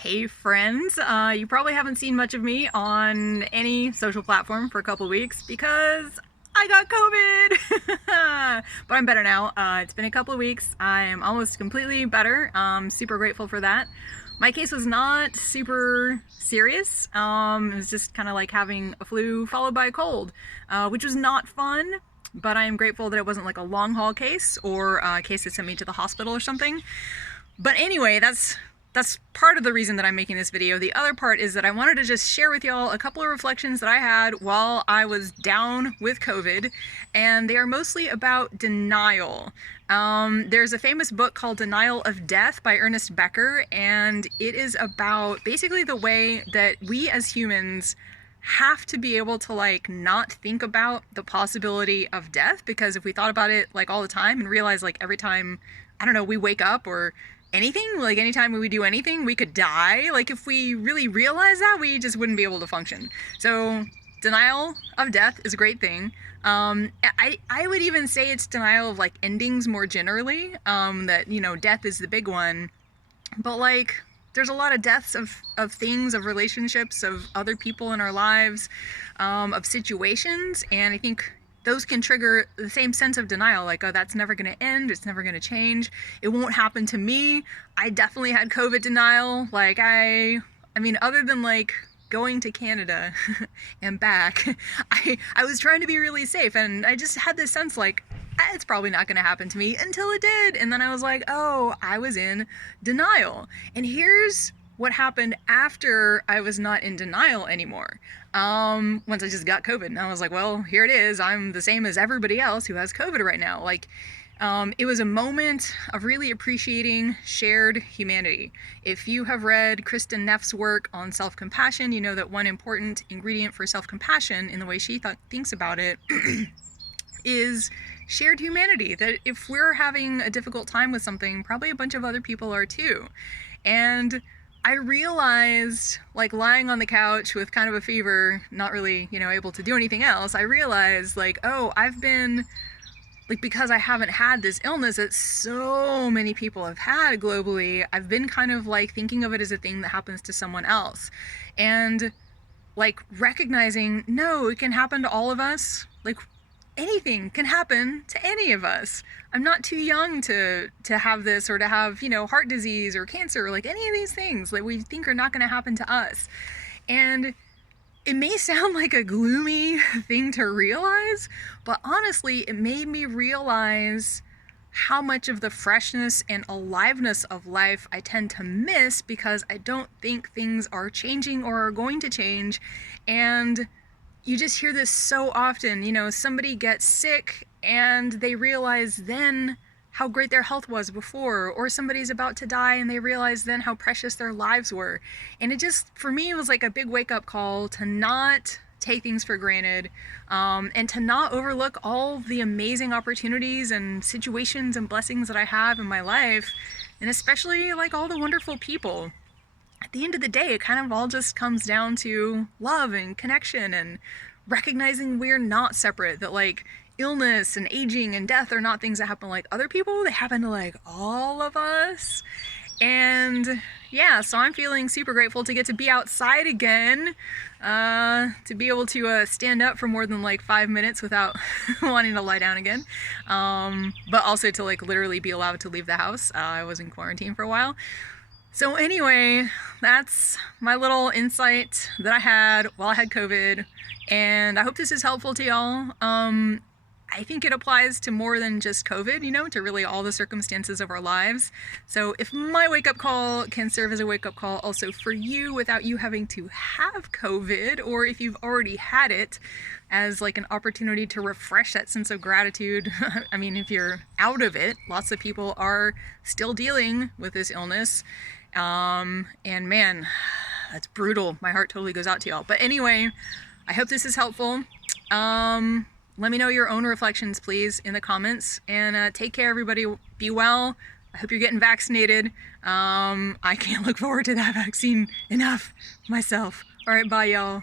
Hey friends, you probably haven't seen much of me on any social platform for a couple weeks because I got COVID. But I'm better now. It's been a couple of weeks. I am almost completely better. Super grateful for that. My case was not super serious. It was just kind of like having a flu followed by a cold, which was not fun. But I am grateful that it wasn't like a long haul case or a case that sent me to the hospital or something. But anyway, that's part of the reason that I'm making this video. The other part is that I wanted to just share with y'all a couple of reflections that I had while I was down with COVID, and they are mostly about denial. There's a famous book called Denial of Death by Ernest Becker, and it is about basically the way that we as humans have to be able to like not think about the possibility of death, because if we thought about it like all the time and realized like every time, I don't know, we wake up or anything, like anytime we do anything, we could die. Like if we really realize that, we just wouldn't be able to function. So denial of death is a great thing. I would even say it's denial of like endings more generally, that, you know, death is the big one. But like there's a lot of deaths of things, of relationships, of other people in our lives, of situations, and I think those can trigger the same sense of denial, like, oh, that's never going to end, it's never going to change, it won't happen to me. I definitely had COVID denial. Like I mean, other than like going to Canada and back, I was trying to be really safe, and I just had this sense like, it's probably not going to happen to me, until it did. And then I was like, oh, I was in denial. And here's what happened after I was not in denial anymore. Once I just got COVID, and I was like, well, here it is. I'm the same as everybody else who has COVID right now. Like, it was a moment of really appreciating shared humanity. If you have read Kristen Neff's work on self-compassion, you know that one important ingredient for self-compassion in the way she thinks about it is shared humanity. That if we're having a difficult time with something, probably a bunch of other people are too. And I realized, like lying on the couch with kind of a fever, not really, you know, able to do anything else, I realized like, oh, I've been, like, because I haven't had this illness that so many people have had globally, I've been kind of like thinking of it as a thing that happens to someone else. And like recognizing, no, it can happen to all of us. Like anything can happen to any of us. I'm not too young to have this, or to have, you know, heart disease or cancer, or like any of these things that we think are not going to happen to us. And it may sound like a gloomy thing to realize, but honestly, it made me realize how much of the freshness and aliveness of life I tend to miss because I don't think things are changing or are going to change. And you just hear this so often, you know, somebody gets sick and they realize then how great their health was before, or somebody's about to die and they realize then how precious their lives were. And it just, for me, it was like a big wake-up call to not take things for granted, and to not overlook all the amazing opportunities and situations and blessings that I have in my life, and especially like all the wonderful people. At the end of the day, it kind of all just comes down to love and connection and recognizing we're not separate, that like illness and aging and death are not things that happen to like other people, they happen to like all of us. And yeah, so I'm feeling super grateful to get to be outside again, to be able to stand up for more than like 5 minutes without wanting to lie down again, but also to like literally be allowed to leave the house. I was in quarantine for a while. So anyway, that's my little insight that I had while I had COVID, and I hope this is helpful to y'all. I think it applies to more than just COVID, you know, to really all the circumstances of our lives. So if my wake-up call can serve as a wake-up call also for you without you having to have COVID, or if you've already had it, as like an opportunity to refresh that sense of gratitude. I mean, if you're out of it, lots of people are still dealing with this illness. And man, that's brutal. My heart totally goes out to y'all. But anyway, I hope this is helpful. Let me know your own reflections, please, in the comments. And take care, everybody. Be well. I hope you're getting vaccinated. I can't look forward to that vaccine enough myself. All right, bye, y'all.